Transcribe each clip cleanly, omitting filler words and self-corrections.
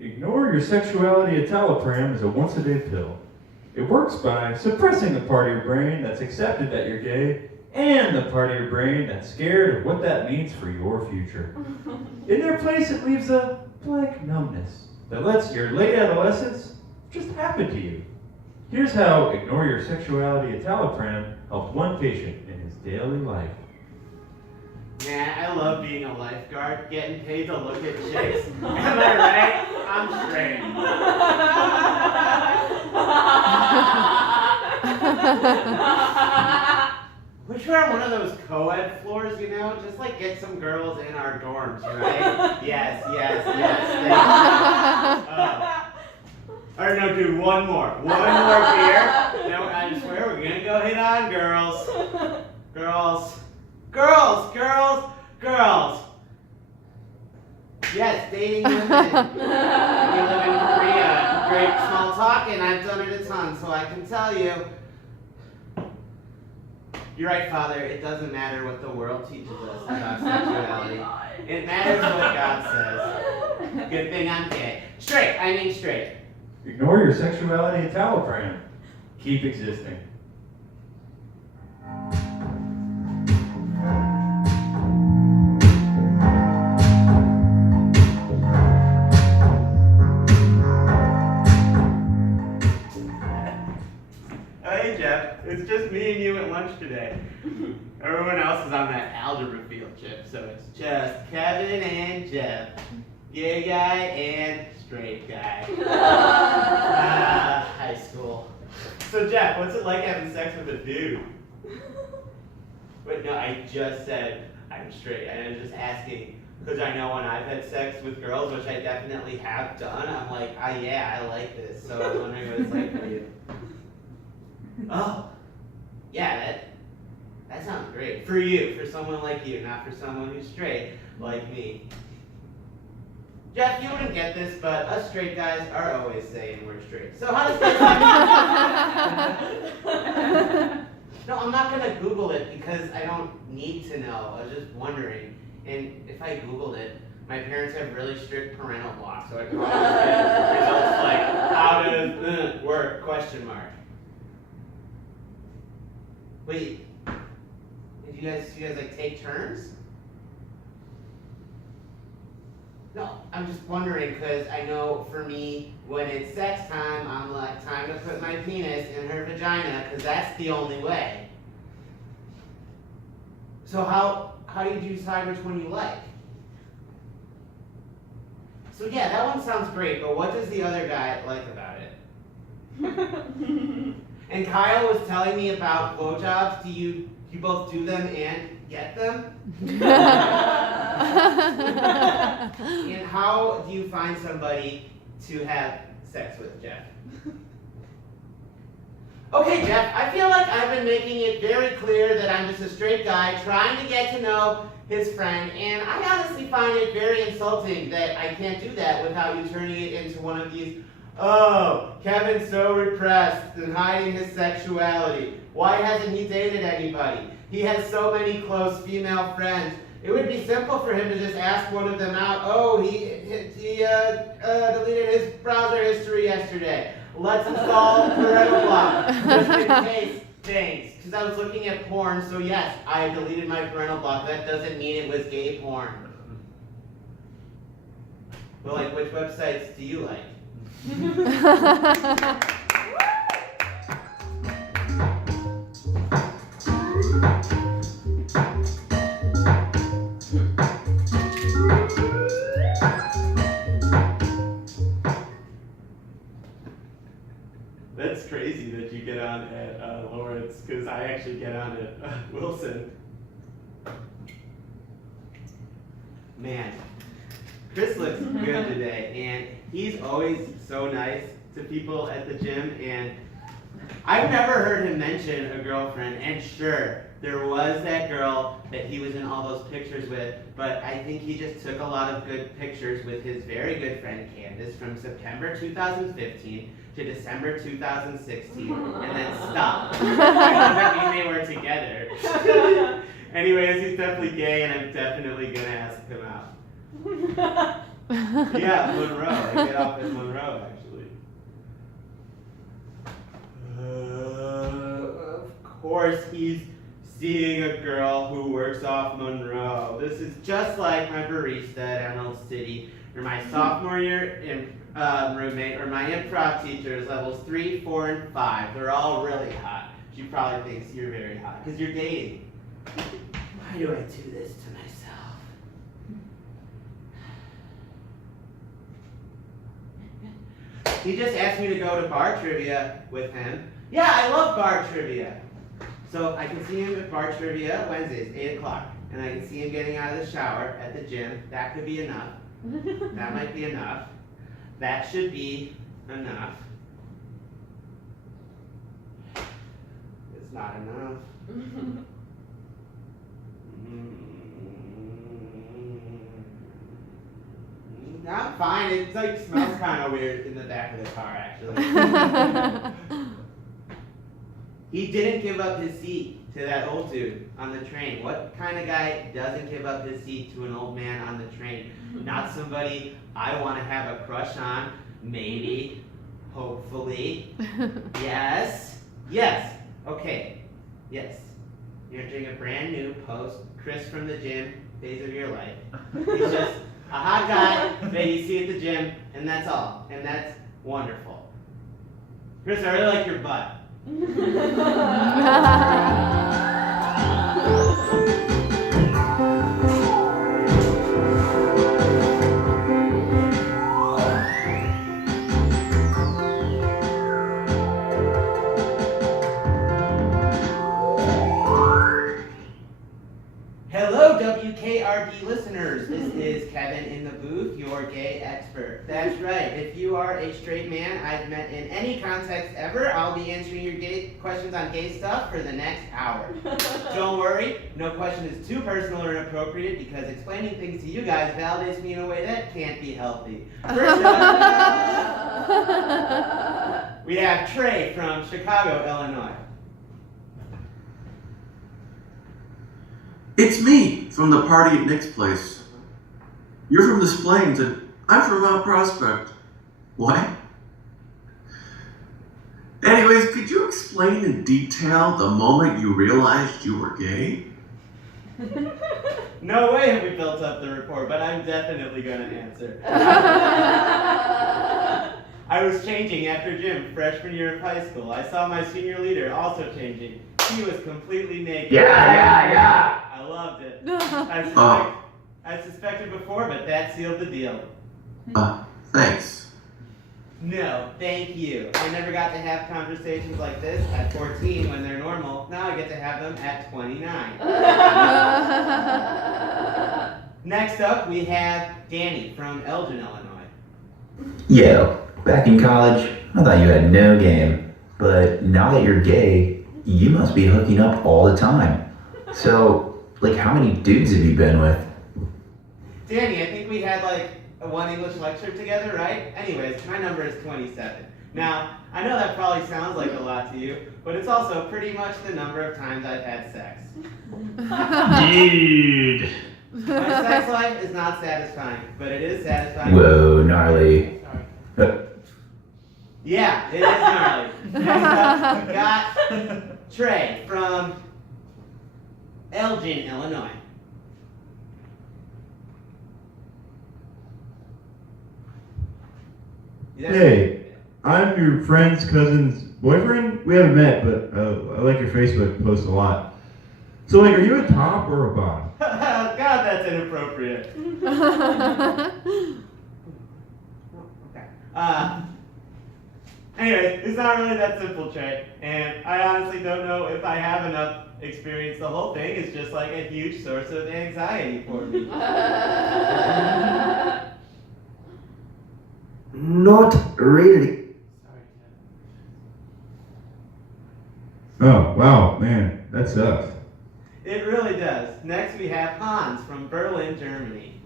Ignore Your Sexuality Citalopram is a once-a-day pill. It works by suppressing the part of your brain that's accepted that you're gay and the part of your brain that's scared of what that means for your future. In their place, it leaves a blank numbness that lets your late adolescence just happen to you. Here's how Ignore Your Sexuality Citalopram helped one patient in his daily life. Man, I love being a lifeguard, getting paid to look at chicks. Am I right? I'm straight. We should have one of those co-ed floors, you know? Just like get some girls in our dorms, right? Yes. Or no, dude, one more. One more beer. No, I swear we're gonna go hit on girls. Girls. Yes, dating women. We live in Korea. Great small talk, and I've done it a ton, so I can tell you. You're right, Father. It doesn't matter what the world teaches us about sexuality. It matters what God says. Good thing I'm gay. Straight. Ignore Your Sexuality Citalopram. Keep existing. Hey, Jeff. It's just me and you at lunch today. Everyone else is on that algebra field trip, so it's just Kevin and Jeff. Gay guy and straight guy. High school. So, Jeff, what's it like having sex with a dude? Wait, no, I just said I'm straight. I was just asking, because I know when I've had sex with girls, which I definitely have done, I'm like, yeah, I like this. So I was wondering what it's like for you. Oh, yeah, that sounds great. For you, for someone like you, not for someone who's straight, like me. Jeff, you wouldn't get this, but us straight guys are always saying we're straight. So how does that No, I'm not going to Google it because I don't need to know. I was just wondering. And if I Googled it, my parents have really strict parental blocks, so I can always get results like, how does work, question mark. Wait, do you guys like take turns? No, I'm just wondering because I know for me, when it's sex time, I'm like, time to put my penis in her vagina because that's the only way. So how do you decide which one you like? So yeah, that one sounds great, but what does the other guy like about it? And Kyle was telling me about blowjobs. Do you both do them and get them? And how do you find somebody to have sex with, Jeff? Okay, Jeff, I feel like I've been making it very clear that I'm just a straight guy trying to get to know his friend, and I honestly find it very insulting that I can't do that without you turning it into one of these, oh, Kevin's so repressed and hiding his sexuality. Why hasn't he dated anybody? He has so many close female friends. It would be simple for him to just ask one of them out. Oh, he deleted his browser history yesterday. Let's install parental block. Just in case. Thanks. Because I was looking at porn, so yes, I deleted my parental block. That doesn't mean it was gay porn. Well, like, which websites do you like? That's crazy that you get on at Lawrence, because I actually get on at Wilson. Man, Chris looks good today, and he's always so nice to people at the gym, and I've never heard him mention a girlfriend, and sure, there was that girl that he was in all those pictures with, but I think he just took a lot of good pictures with his very good friend Candace from September 2015 to December 2016, and then stopped. That doesn't mean they were together. Anyways, he's definitely gay, and I'm definitely gonna ask him out. Yeah, Monroe. I get off at Monroe, actually. Of course, he's seeing a girl who works off Monroe. This is just like my barista at Emerald City, or my sophomore year roommate, or my improv teachers, levels 3, 4, and 5. They're all really hot. She probably thinks you're very hot, because you're dating. Why do I do this to myself? He just asked me to go to bar trivia with him. Yeah, I love bar trivia. So I can see him at bar trivia Wednesdays, 8 o'clock. And I can see him getting out of the shower at the gym. That could be enough. That might be enough. That should be enough. It's not enough. I'm fine. It like smells kind of weird in the back of the car, actually. He didn't give up his seat to that old dude on the train. What kind of guy doesn't give up his seat to an old man on the train? Not somebody I want to have a crush on. Maybe. Hopefully. Yes. Yes. Okay. Yes. You're entering a brand new post-Chris from the gym phase of your life. He's just a hot guy that you see at the gym, and that's all. And that's wonderful. Chris, I really like your butt. Hello, WKRD listeners. This is Kevin in the booth, your gay expert. That's right. If you are a straight man I've met in any context ever, I'll be answering your gay questions on gay stuff for the next hour. Don't worry, no question is too personal or inappropriate because explaining things to you guys validates me in a way that can't be healthy. First up, we have Trey from Chicago, Illinois. It's me from the party at Nick's place. You're from Des Plaines and I'm from Mount Prospect. What? Anyways, could you explain in detail the moment you realized you were gay? No way have we built up the rapport, but I'm definitely going to answer. I was changing after gym, freshman year of high school. I saw my senior leader also changing. He was completely naked. Yeah. I loved it. I suspected before, but that sealed the deal. Thanks. No, thank you. I never got to have conversations like this at 14 when they're normal. Now I get to have them at 29. Next up, we have Danny from Elgin, Illinois. Yo, back in college, I thought you had no game. But now that you're gay, you must be hooking up all the time. So, like, how many dudes have you been with? Danny, I think we had like one English lecture together, right? Anyways, my number is 27. Now, I know that probably sounds like a lot to you, but it's also pretty much the number of times I've had sex. Dude. My sex life is not satisfying, but it is satisfying. Whoa, gnarly. Yeah, it is gnarly. Next up, we got Trey from Elgin, Illinois. Hey, I'm your friend's cousin's boyfriend. We haven't met, but I like your Facebook post a lot. So, like, are you a top or a bottom? God, that's inappropriate. Okay. Anyway, it's not really that simple, Trey. And I honestly don't know if I have enough experience. The whole thing is just like a huge source of anxiety for me. Not really. Oh, wow, man, that sucks. It really does. Next we have Hans from Berlin, Germany.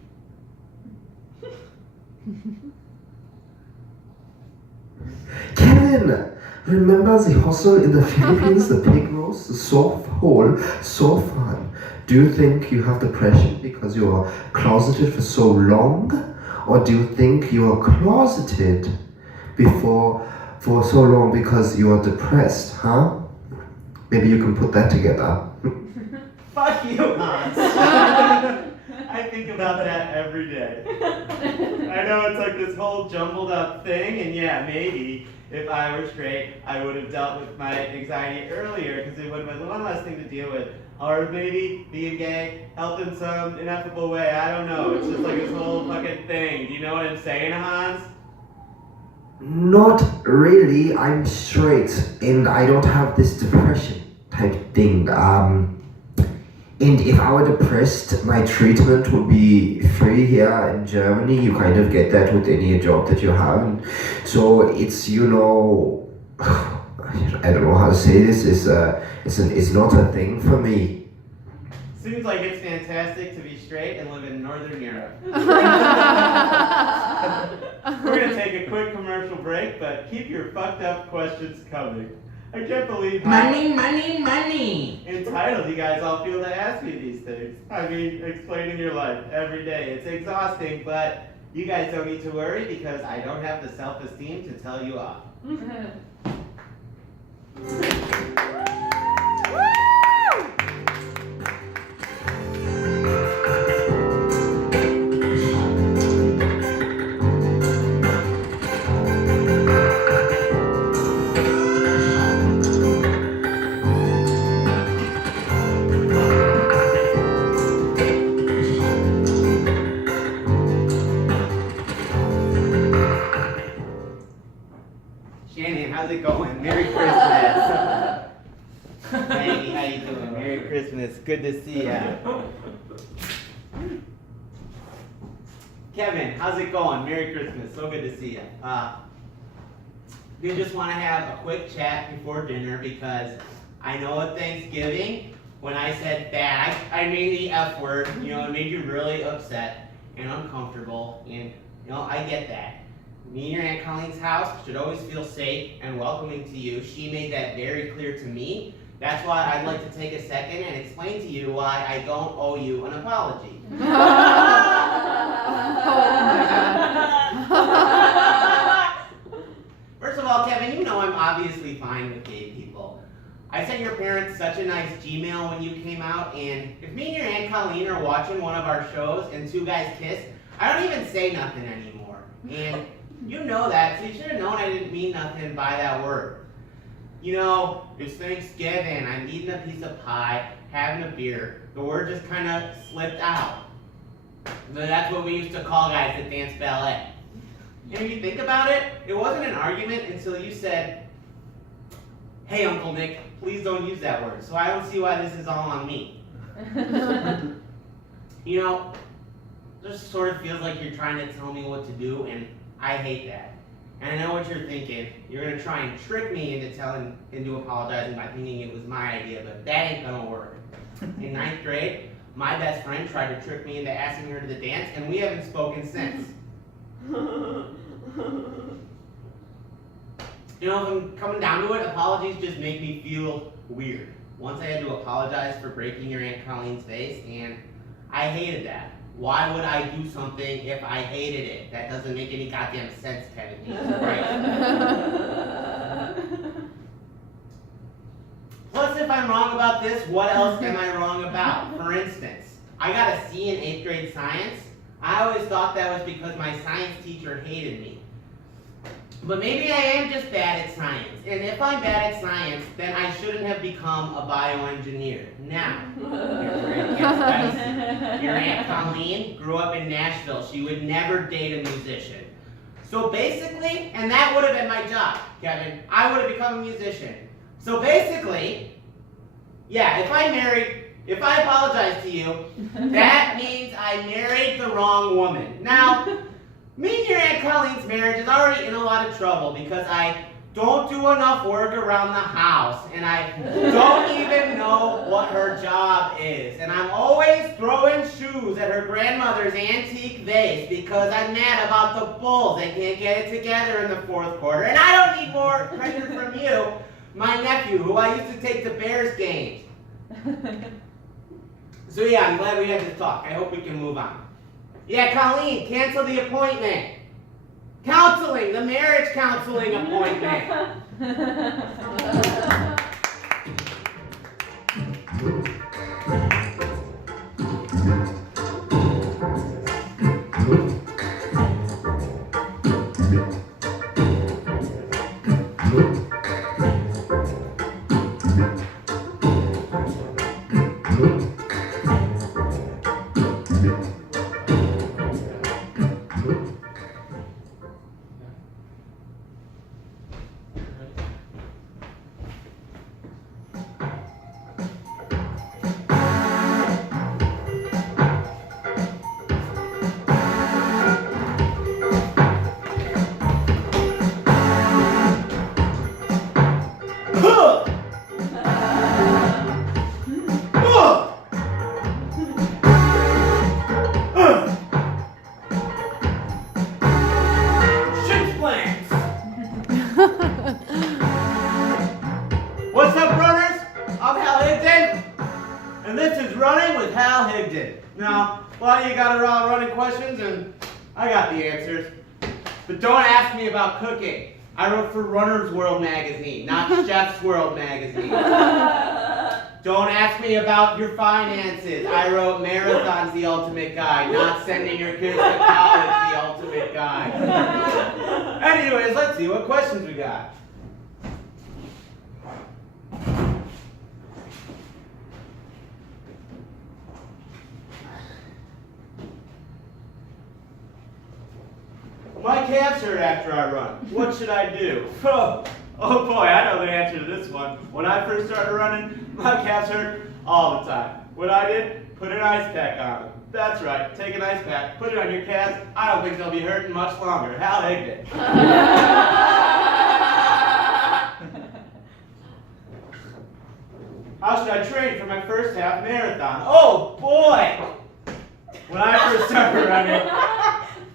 Kevin, remember the hostel in the Philippines, the pig roast, the soft hole, so fun. Do you think you have depression because you are closeted for so long? Or do you think you are closeted before for so long because you are depressed, huh? Maybe you can put that together. Fuck you, Hans. I think about that every day. I know it's like this whole jumbled up thing, and yeah, maybe if I were straight, I would have dealt with my anxiety earlier because it would have been one less thing to deal with. Or maybe being gay helped in some ineffable way. I don't know. It's just like this whole fucking thing. Do you know what I'm saying, Hans? Not really. I'm straight and I don't have this depression type thing. And if I were depressed, my treatment would be free here in Germany. You kind of get that with any job that you have. And so it's, I don't know how to say this. It's not a thing for me. Seems like it's fantastic to be straight and live in Northern Europe. We're gonna take a quick commercial break, but keep your fucked up questions coming. I can't believe how Money. entitled you guys all feel to ask me these things. I mean, explaining your life every day. It's exhausting, but you guys don't need to worry because I don't have the self-esteem to tell you off. Shannon, how's it going? Merry Christmas. Maggie, how you doing? Merry Christmas. Good to see ya. Kevin, how's it going? Merry Christmas. So good to see ya. We just want to have a quick chat before dinner because I know at Thanksgiving, when I said bag, I mean the F word. It made you really upset and uncomfortable, and I get that. Me and your Aunt Colleen's house should always feel safe and welcoming to you. She made that very clear to me. That's why I'd like to take a second and explain to you why I don't owe you an apology. First of all, Kevin, you know I'm obviously fine with gay people. I sent your parents such a nice Gmail when you came out, and if me and your Aunt Colleen are watching one of our shows and two guys kiss, I don't even say nothing anymore. And you know that, so you should have known I didn't mean nothing by that word. It's Thanksgiving, I'm eating a piece of pie, having a beer. The word just kind of slipped out. But that's what we used to call guys that dance ballet. And if you think about it, it wasn't an argument until you said, "Hey, Uncle Nick, please don't use that word." So I don't see why this is all on me. Just sort of feels like you're trying to tell me what to do, and I hate that. And I know what you're thinking. You're gonna try and trick me into apologizing by thinking it was my idea, but that ain't gonna work. In 9th grade, my best friend tried to trick me into asking her to the dance, and we haven't spoken since. If I'm coming down to it, apologies just make me feel weird. Once I had to apologize for breaking your Aunt Colleen's vase, and I hated that. Why would I do something if I hated it? That doesn't make any goddamn sense, Kevin. Jesus Christ. Plus, if I'm wrong about this, what else am I wrong about? For instance, I got a C in 8th grade science. I always thought that was because my science teacher hated me. But maybe I am just bad at science. And if I'm bad at science, then I shouldn't have become a bioengineer. Now, your Aunt Colleen grew up in Nashville. She would never date a musician. So basically, and that would have been my job, Kevin, I would have become a musician. So basically, yeah, if I apologize to you, that means I married the wrong woman. Now, me and your Aunt Colleen's marriage is already in a lot of trouble because I don't do enough work around the house, and I don't even know what her job is. And I'm always throwing shoes at her grandmother's antique vase because I'm mad about the Bulls. They can't get it together in the 4th quarter. And I don't need more pressure from you, my nephew, who I used to take to Bears games. So yeah, I'm glad we had this talk. I hope we can move on. Yeah, Colleen, cancel the appointment. Counseling, the marriage counseling appointment. What's up, runners? I'm Hal Higdon, and this is Running with Hal Higdon. Now, a lot of you got around running questions, and I got the answers. But don't ask me about cooking. I wrote for Runner's World magazine, not Chef's World magazine. Don't ask me about your finances. I wrote Marathon's the Ultimate Guide, not Sending Your Kids to College, the Ultimate Guide. Anyways, let's see what questions we got. My calves hurt after I run. What should I do? Oh boy, I know the answer to this one. When I first started running, my calves hurt all the time. What I did? Put an ice pack on them. That's right, take an ice pack, put it on your calves. I don't think they'll be hurting much longer. Hal Higdon. How should I train for my first half marathon? Oh boy! When I first started running,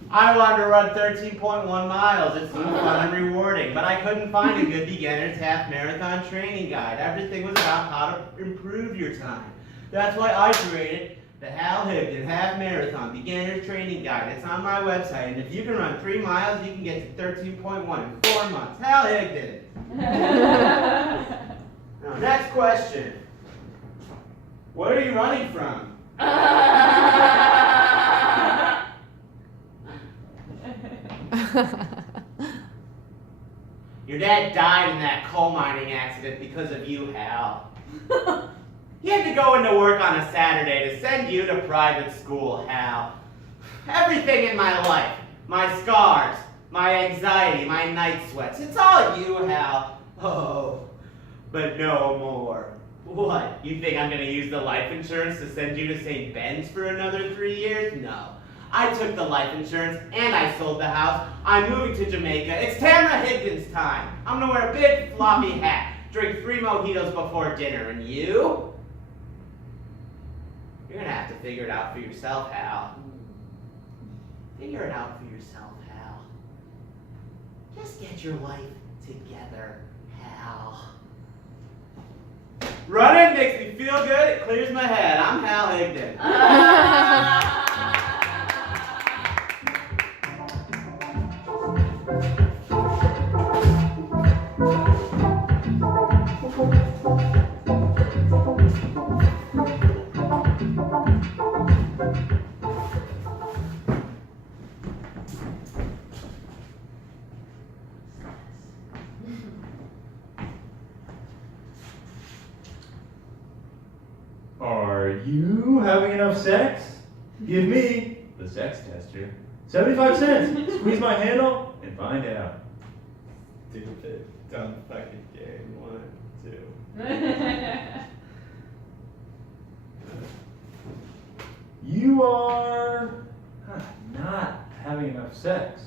I wanted to run 13.1 miles. It seemed fun and rewarding, but I couldn't find a good beginner's half marathon training guide. Everything was about how to improve your time. That's why I created the Hal Higdon Half Marathon Beginner's Training Guide. It's on my website, and if you can run 3 miles, you can get to 13.1 in 4 months. Hal Higdon. Now, next question. What are you running from? Your dad died in that coal mining accident because of you, Hal. He had to go into work on a Saturday to send you to private school, Hal. Everything in my life, my scars, my anxiety, my night sweats, it's all you, Hal. Oh, but no more. What, you think I'm going to use the life insurance to send you to St. Ben's for another 3 years? No. I took the life insurance and I sold the house. I'm moving to Jamaica. It's Tamara Higdon's time. I'm going to wear a big floppy hat, drink 3 mojitos before dinner, and you? You're going to have to figure it out for yourself, Hal. Figure it out for yourself, Hal. Just get your life together, Hal. Running makes me feel good. It clears my head. I'm Hal Higdon. Are you having enough sex? Give me the sex tester. 75 cents. Squeeze my handle and find out. Stupid, dumb fucking game. 1, 2. You are not having enough sex.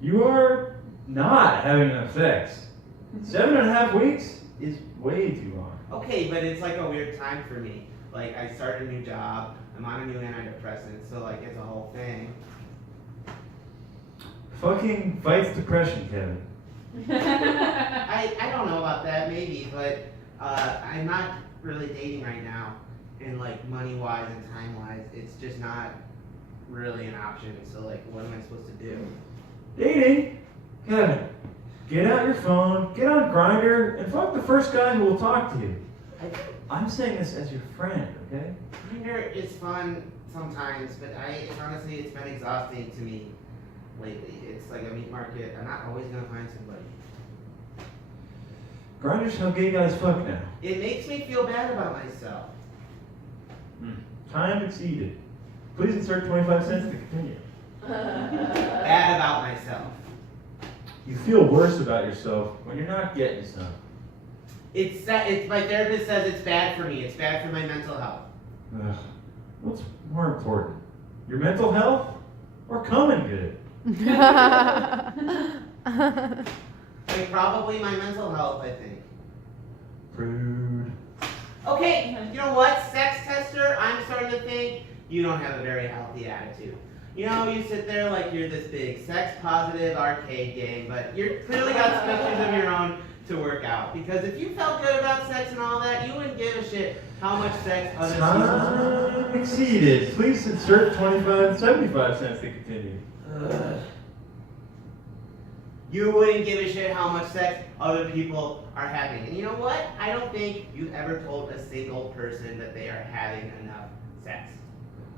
You are not having enough sex. 7.5 weeks is way too long. Okay, but it's like a weird time for me. Like, I started a new job, I'm on a new antidepressant, so like it's a whole thing. Fucking fights depression, Kevin. I don't know about that, maybe, but I'm not really dating right now. and like money wise and time wise, it's just not really an option. So like, what am I supposed to do? Dating? Kevin, get out your phone, get on Grindr, and fuck the first guy who will talk to you. I'm saying this as your friend, okay? Grindr is fun sometimes, but honestly, it's been exhausting to me lately. It's like a meat market. I'm not always gonna find somebody. Grindr's how gay guys fuck now. It makes me feel bad about myself. Time exceeded. Please insert 25 cents to continue. Bad about myself. You feel worse about yourself when you're not getting some. It's my therapist says it's bad for me. It's bad for my mental health. Ugh. What's more important? Your mental health or coming good? Like probably my mental health, I think. Prude. Okay, you know what, sex tester? I'm starting to think you don't have a very healthy attitude. You know, you sit there like you're this big sex positive arcade game, but you're clearly got some issues of your own to work out. Because if you felt good about sex and all that, you wouldn't give a shit how much sex other people. Time exceeded. Please insert 75 cents to continue. You wouldn't give a shit how much sex other people are having. And you know what? I don't think you've ever told a single person that they are having enough sex.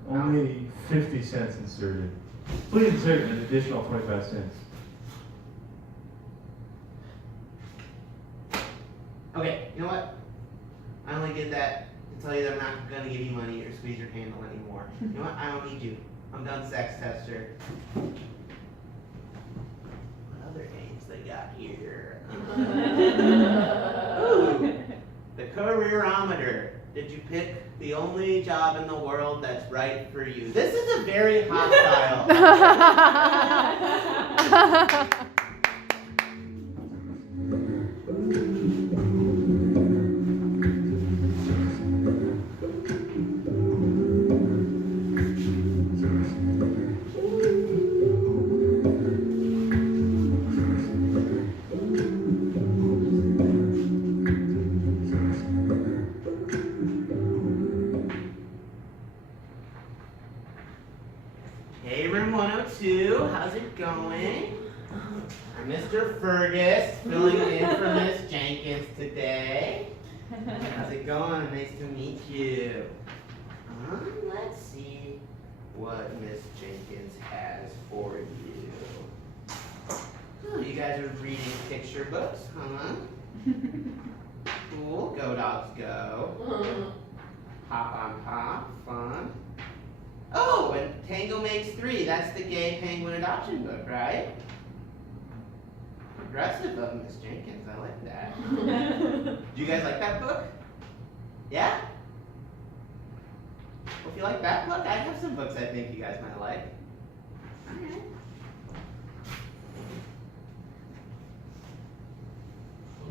Only 50 cents inserted. Please insert an additional 25 cents. Okay, you know what? I only did that to tell you that I'm not gonna give you money or squeeze your handle anymore. You know what? I don't need you. I'm done, sex tester. What other games they got here? Ooh, the careerometer. Did you pick the only job in the world that's right for you? This is a very hostile. Hey, room 102, how's it going? I'm Mr. Fergus, filling in for Miss Jenkins today. How's it going? Nice to meet you. Let's see what Miss Jenkins has for you. Oh, you guys are reading picture books, huh? Cool, Go Dogs Go. Hop on Pop, fun. Oh, and Tango Makes Three. That's the gay penguin adoption book, right? Progressive of Miss Jenkins. I like that. Do you guys like that book? Yeah? Well, if you like that book, I have some books I think you guys might like. Alright.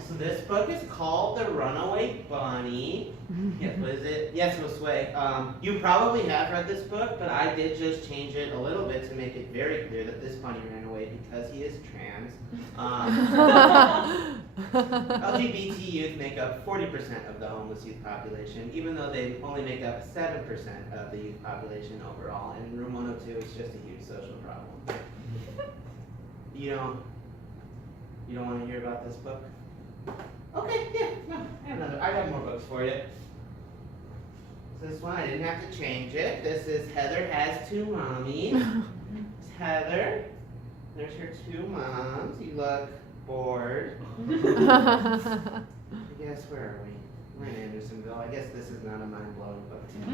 So this book is called The Runaway Bunny. Yes, what is it? Yes, Josue. You probably have read this book, but I did just change it a little bit to make it very clear that this bunny ran away because he is trans. LGBT youth make up 40% of the homeless youth population, even though they only make up 7% of the youth population overall. And in room 102, it's just a huge social problem. You don't want to hear about this book? Okay, yeah, no, I have more books for you. This one, I didn't have to change it. This is Heather Has Two Mommies. It's Heather. There's her two moms. You look bored. I guess, where are we? We're in Andersonville. I guess this is not a mind-blowing book to me.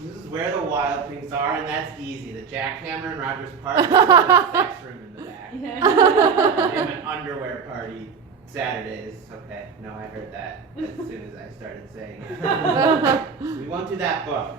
This is Where the Wild Things Are, and that's easy. The Jackhammer in Rogers Park. There's a sex room in the back. We have an underwear party Saturdays. Okay, no, I heard that as soon as I started saying it. We won't do that book.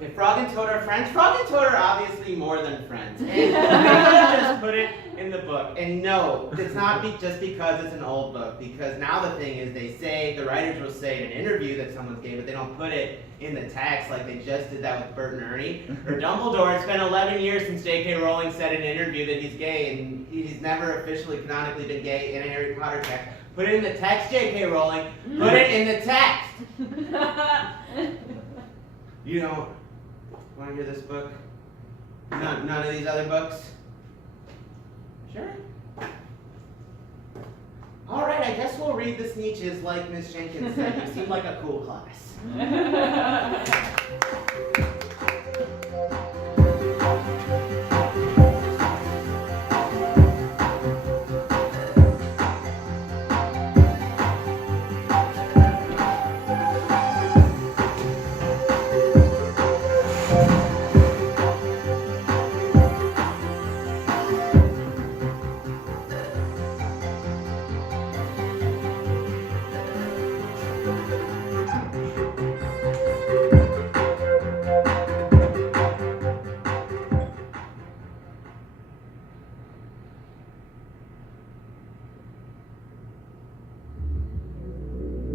Okay, Frog and Toad are friends. Frog and Toad are obviously more than friends. And they just put it in the book. And no, it's not just because it's an old book. Because now the thing is, the writers will say in an interview that someone's gay, but they don't put it in the text like they just did that with Bert and Ernie. Or Dumbledore, it's been 11 years since J.K. Rowling said in an interview that he's gay, and he's never officially canonically been gay in a Harry Potter text. Put it in the text, J.K. Rowling. Put it in the text. You don't want to hear this book? None of these other books? Sure. All right, I guess we'll read the Sneetches like Miss Jenkins said. You seem like a cool class.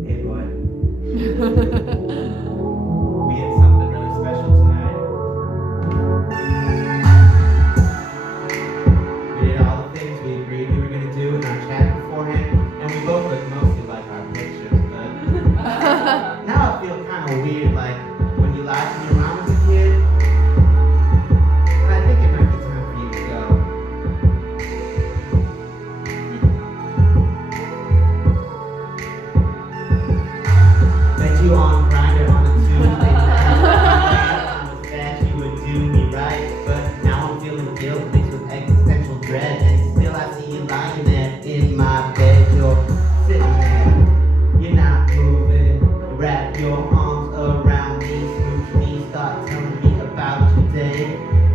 Hey, boy. We had something really special tonight. We did all the things we agreed we were going to do in our chat beforehand, and we both look mostly like our pictures, but now I feel kind of weird, like when you lied to your mom as a kid. And I think it might be time for you to go. Met you on Grindr on a Tuesday night. Was that you would do me right, but now I'm feeling guilt mixed with existential dread, and still I see you lying there in my bed. You're sitting there, you're not moving. You wrap your arms around me, smooch me, start telling me about your day.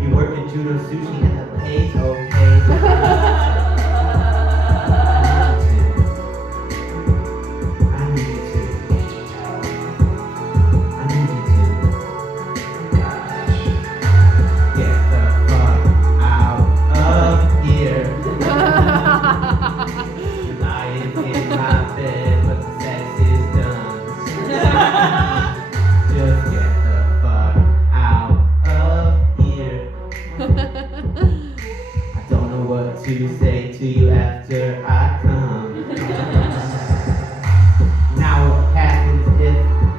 You work at Judo Sushi and the pay's okay. I need you to. I need you to get the fuck out of here. You're lying in my bed, but the sex is done. Just get the fuck out of here. I don't know what to say to you after I come. Now what happens if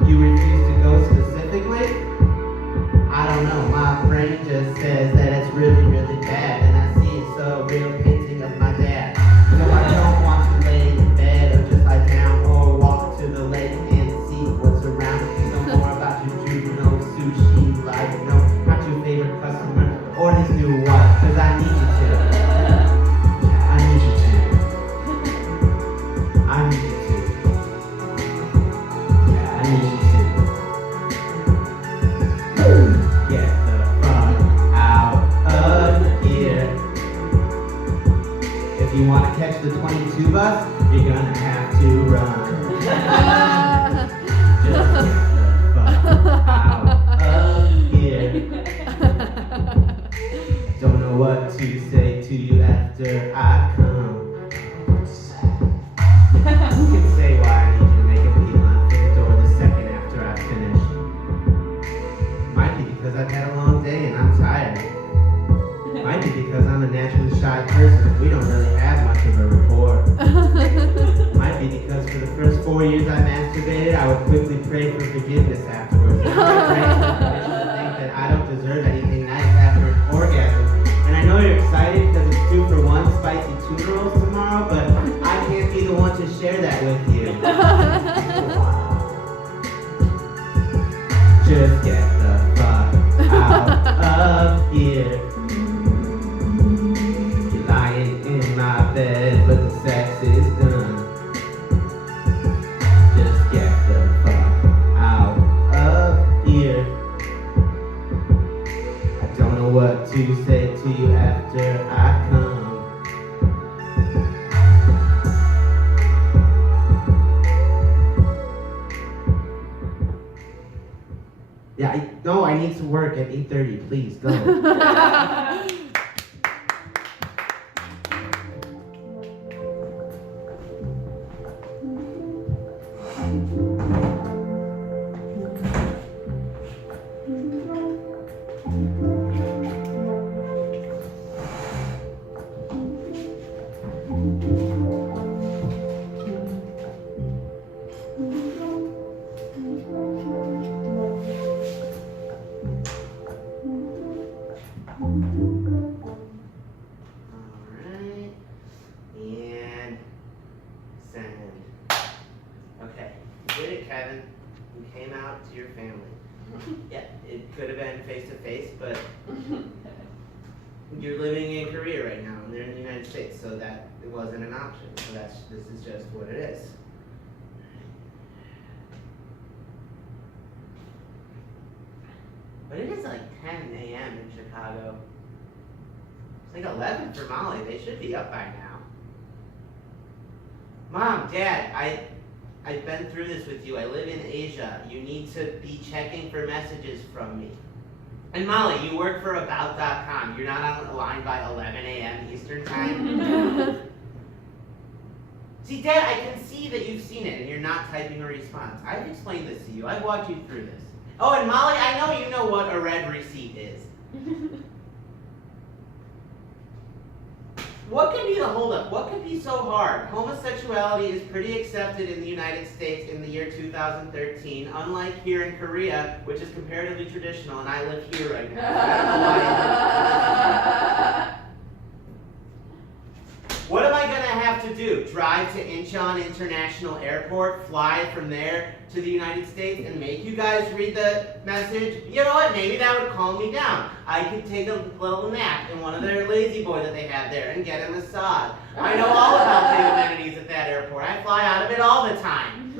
you refuse to go specifically? I don't know, my brain just says that it's really, really bad, and I see it's a real painting of my dad. So I don't want to lay in bed or just lie down or walk to the lake and see what's around. Please know more about your Judo Sushi life. No, not your favorite customer or his new wife, cause I need you to. I need you to. I need you to. I need you to. Get the fuck out of here. If you want to catch the 22 bus, you're gonna have to run. Just get the fuck out of here. Don't know what to say to you after I come. Who can say why I need you to make a beeline for the door the second after I finish? Might be because I've had a long day and I'm tired. Might be because I'm a naturally shy person and we don't really have much of a rapport. Might be because for the first 4 years I masturbated, I would quickly pray for forgiveness afterwards. And I pray for permission to think that I don't deserve anything nice after an orgasm. And I know you're excited because it's 2 for 1 spicy tuna rolls tomorrow, but I can't be the one to share that with you. Just get the fuck out of here. You're lying in my bed, but the sex is done. Just get the fuck out of here. I don't know what to say to you after I come. Yeah, no, I I need to work at 8:30. Please go. Alright. And send. Okay. You did it, Kevin. You came out to your family. Yeah, it could have been face to face, but you're living in Korea right now, and they're in the United States, so that it wasn't an option. So this is just what it is. But it is like 10 a.m. in Chicago. It's like 11 for Molly. They should be up by now. Mom, Dad, I've been through this with you. I live in Asia. You need to be checking for messages from me. And Molly, you work for About.com. You're not on the line by 11 a.m. Eastern Time. See, Dad, I can see that you've seen it and you're not typing a response. I've explained this to you. I've walked you through this. Oh, and Molly, I know you know what a red receipt is. What could be the holdup? What could be so hard? Homosexuality is pretty accepted in the United States in the year 2013, unlike here in Korea, which is comparatively traditional, and I live here right now. So I don't know why. What am I going to have to do? Drive to Incheon International Airport, fly from there to the United States, and make you guys read the message? You know what? Maybe that would calm me down. I could take a little nap in one of their lazy boy that they have there and get a massage. I know all about the amenities at that airport. I fly out of it all the time.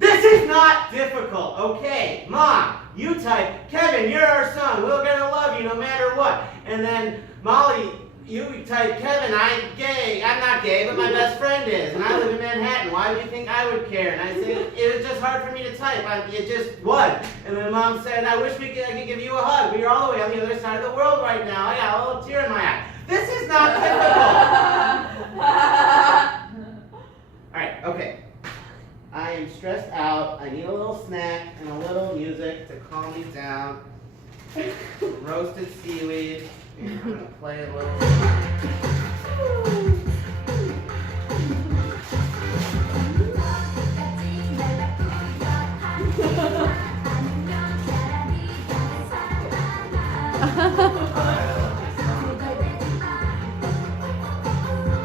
This is not difficult, okay? Mom, you type, Kevin, you're our son. We're gonna love you no matter what. And then Molly, you type, Kevin, I'm gay. I'm not gay, but my best friend is. And I live in Manhattan. Why would you think I would care? And I say, it was just hard for me to type. It just what? And then Mom said, I wish I could give you a hug, but you're all the way on the other side of the world right now. I got a little tear in my eye. This is not typical. All right, okay. I am stressed out. I need a little snack and a little music to calm me down. Roasted seaweed. And I'm gonna play a little.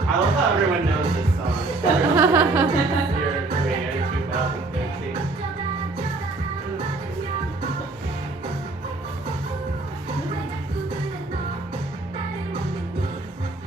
I love how everyone knows this song.